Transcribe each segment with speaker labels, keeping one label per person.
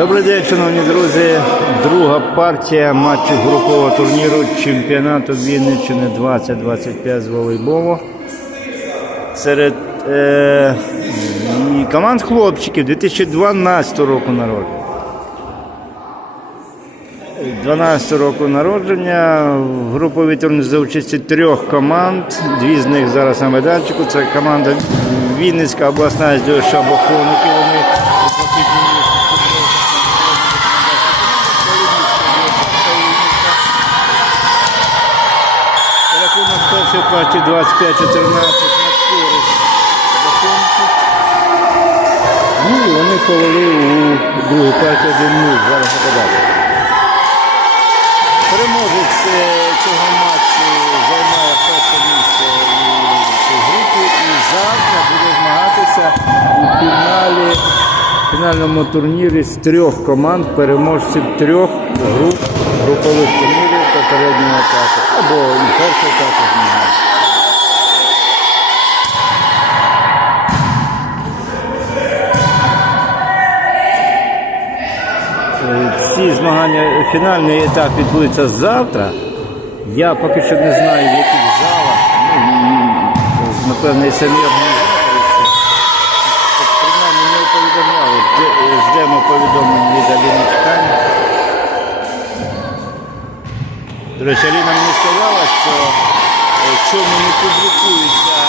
Speaker 1: Добрий день, шановні друзі. Друга партія матчу групового турніру чемпіонату Вінниччини 2025 з волейболу. Серед е, команд хлопчиків 2012 року народження. 12 року народження. В груповій турнір за участі трьох команд. Дві з них зараз на майданчику. Це команда Вінницька обласна з Шабахоники. 25-14 на користь Ну і вони повели у другу партії 1-0. Зараз подати. Переможець цього матчу займає перше місце у цій групі і завтра буде змагатися у фіналі, фінальному турнірі з трьох команд, переможців трьох груп групових турнірів попереднього етапу або першого етапу. Ці змагання, фінальний етап відбудеться завтра. Я поки що не знаю, в яких залах. Ну, напевно, і самі організатори. Принаймні не повідомляли. Ждемо повідомлень від Аліни Чкані. До речі, Аліна мені сказала, що е, чому не публікується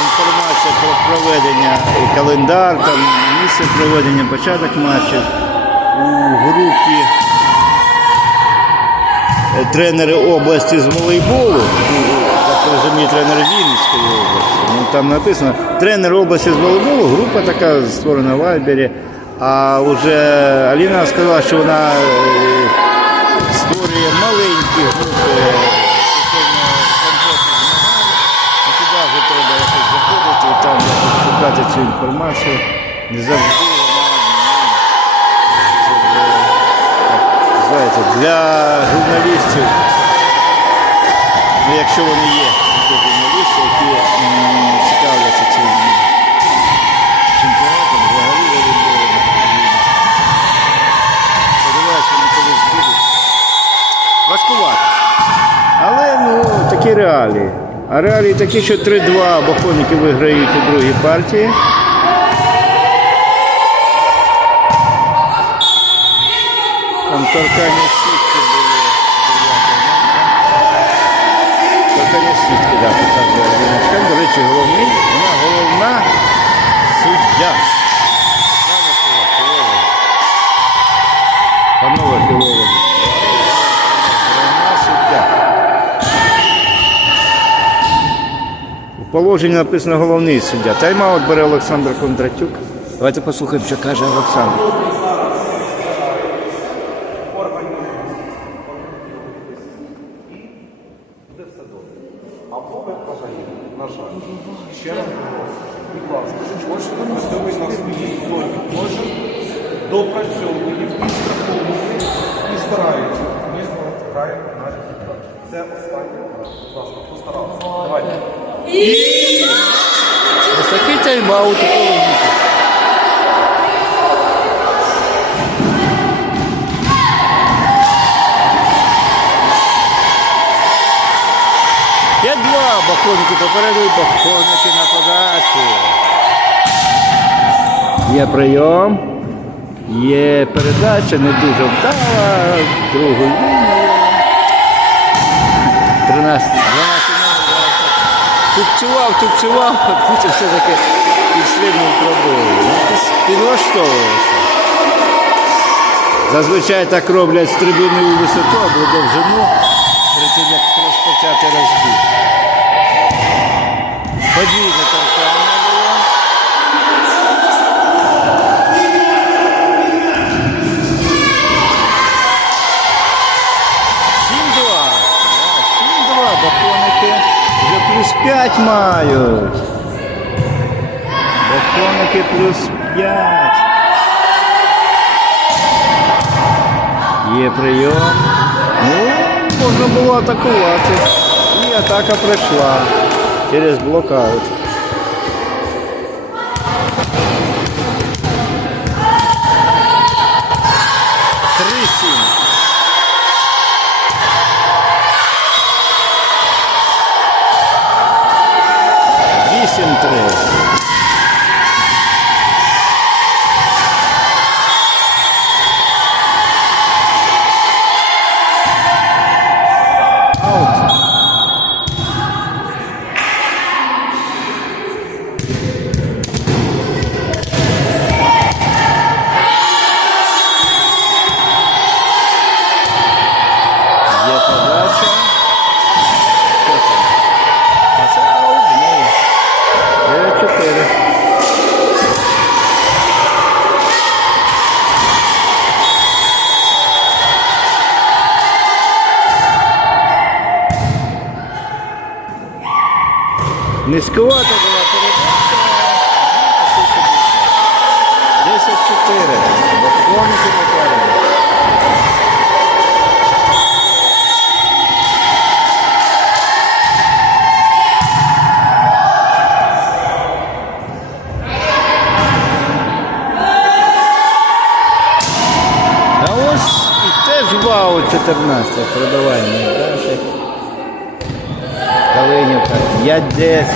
Speaker 1: інформація про проведення календар, там, місце проведення, початок матчів у групі е, тренери області з волейболу, ну, так розумію, тренери Вінницької області. Ну, там написано тренер області з волейболу, група така створена в Вайбері. А вже Аліна сказала, що вона е, створює маленькі групи стосовно конкретних змагань. Туди вже треба якось заходити, і там шукати цю інформацію. Не завжди так, для журналістів, ну, якщо вони є, такі журналісти, які цікавляться цим чемпіонатом, взагалі волейболом. Сподіваюся, вони колись будуть. Важкувато. Але ну, такі реалії. А реалії такі, що 3-2 бахонники виграють у другій партії. Торкання сітки було. Торкання сітки, так, показує. До речі, головний, вона головна суддя. Панове філологи. Головна суддя. У положенні написано головний суддя. Тайм-аут бере Олександр Кондратюк. Давайте послухаємо, що каже Олександр.
Speaker 2: Або ви програєте, на жаль. Ще раз, будь ласка, кожен працює на своїй зоні, кожен допрацьовує, підстраховує і старається. Ми збираємо на результат. Це останнє. Будь ласка, хто старався? Давайте.
Speaker 1: Ось такий тайм-аут бахоники попередили бахоники на подачу. Є прийом. Є передача, не дуже вдала. Другу лінію. 13, 12 Тупцював, тупцював, а потім все-таки підстрибнув пробою. Підлаштовувався. Зазвичай так роблять з трибуни у висоту або довжину, перед тим як розпочати розбір. Подвійне торкання було. Сім-два. Сім-два. Бахоники вже плюс 5 мають. Бахоники плюс 5. Є прийом. Ну, можна було атакувати. І атака пройшла через блокаут. Низькувата була передача. 10-4. Баклоники попереду. А ось і теж вау 14 продавання. Далі. Калинівка 5-10.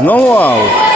Speaker 1: Знову. Аут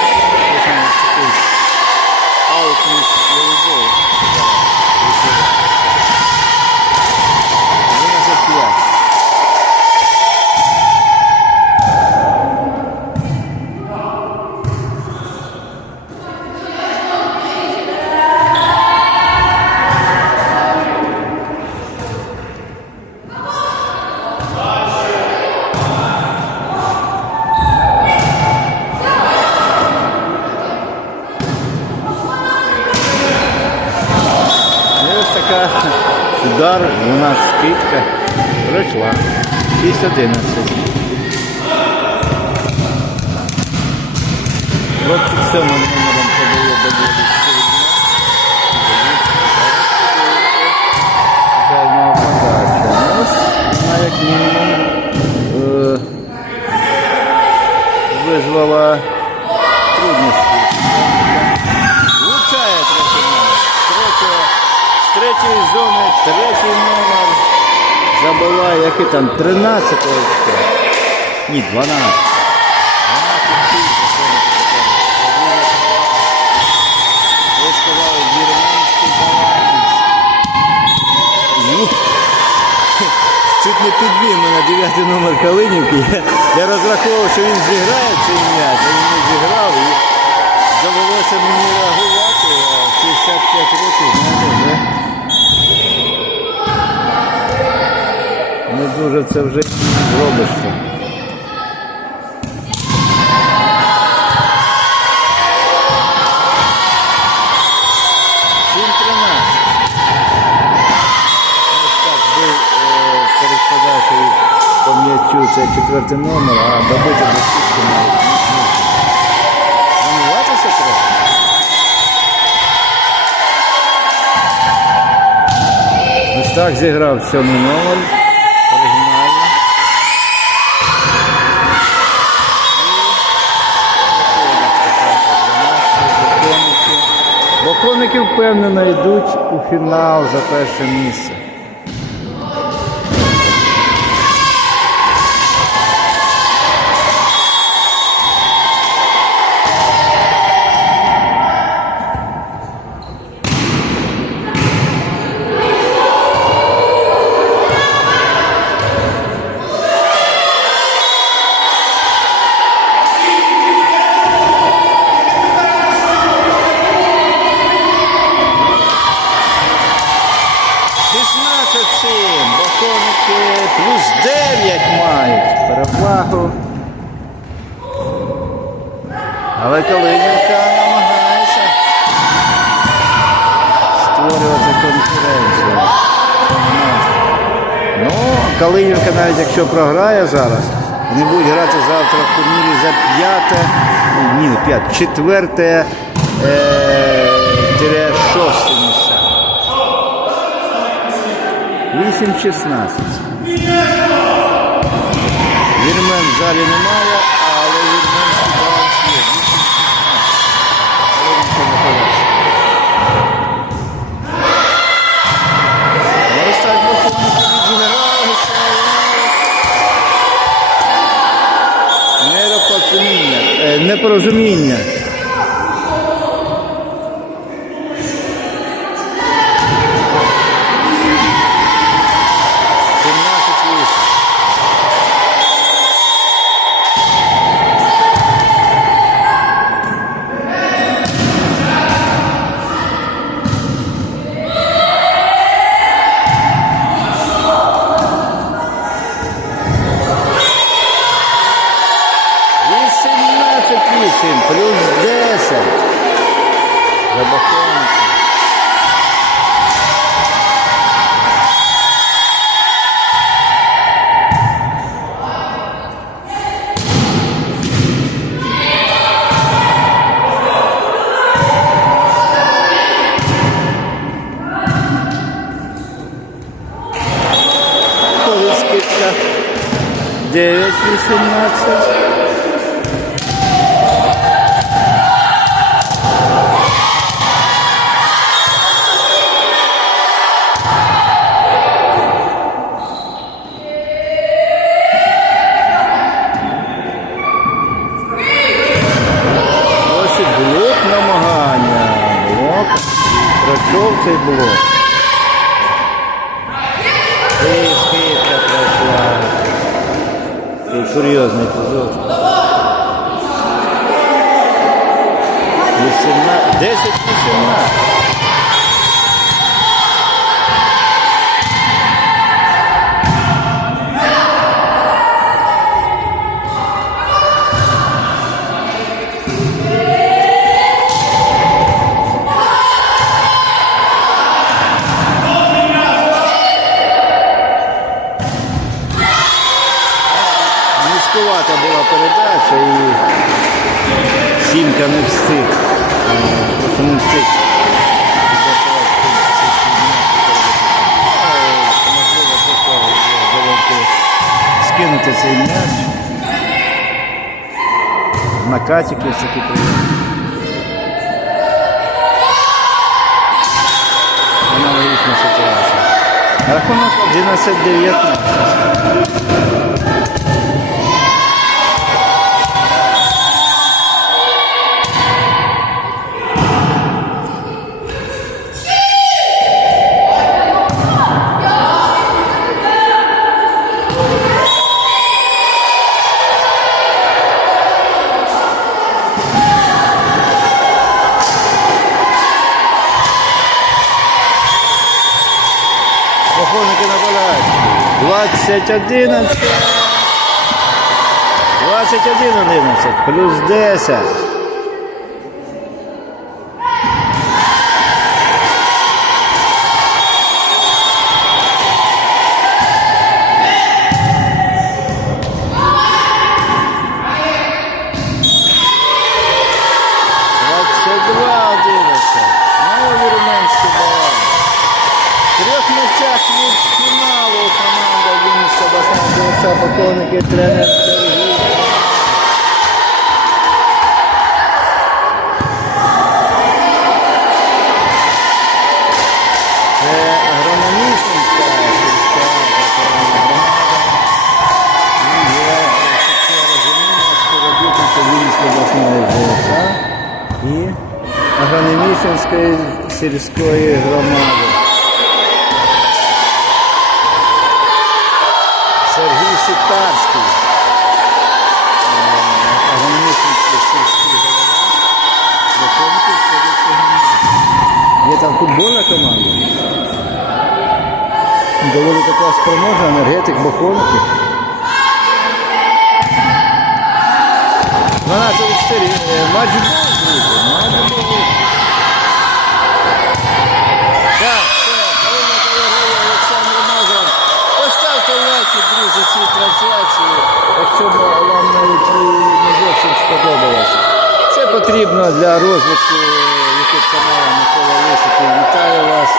Speaker 1: нас скидка пройшла. 6-11. Хлопці цьому забиває, там 13 очко. Ні, 12. 12 кіль Ви сказали, вірменський Чуть не підвів мене 9 номер Калинівки. Я, розраховував, що він зіграє цей м'яч, а він не зіграв. І довелося мені реагувати, а 65 років, знаєте, вже не дуже це вже зробишся. Сім тринадцять. Ось так бив е, перед подачею по м'ячу це четвертий номер, а добити до сітки навіть зміг. Треба. Так зіграв сьомий номер. Боконники впевнено йдуть у фінал за перше місце. Але Калинівка намагається створювати конкуренцію. Ну, Калинівка навіть якщо програє зараз, вони будуть грати завтра в турнірі за п'яте, ні, не п'яте, четверте, е, шосте місце. 8-16. Вірмен в залі немає, Непорозуміння. 9-18. Ось і блок намагання. Блок. Пройшов цей блок. І скидка пройшла. І серйозний епізод. 18, була передача і Сімка не встиг. Просто не встиг. Можливо, просто скинути цей м'яч. Накатики ось такі прийняли. Аналогічна ситуація. Рахунок 11-19. 20 11. 21 11. Плюс 10. Це громада. І і агрономічної сільської громади. Там футбольна команда. Доволі така спроможна енергетик Бахонків. 12-4. е, Матч друзі. Матч був. Так, все, Олександр Мазур. Поставте лайки, друзі, цій трансляції, якщо вам навіть не зовсім сподобалося. Це потрібно для розвитку Вітаю вас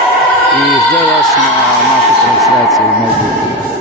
Speaker 1: і жду вас на нашій трансляції в майбутньому.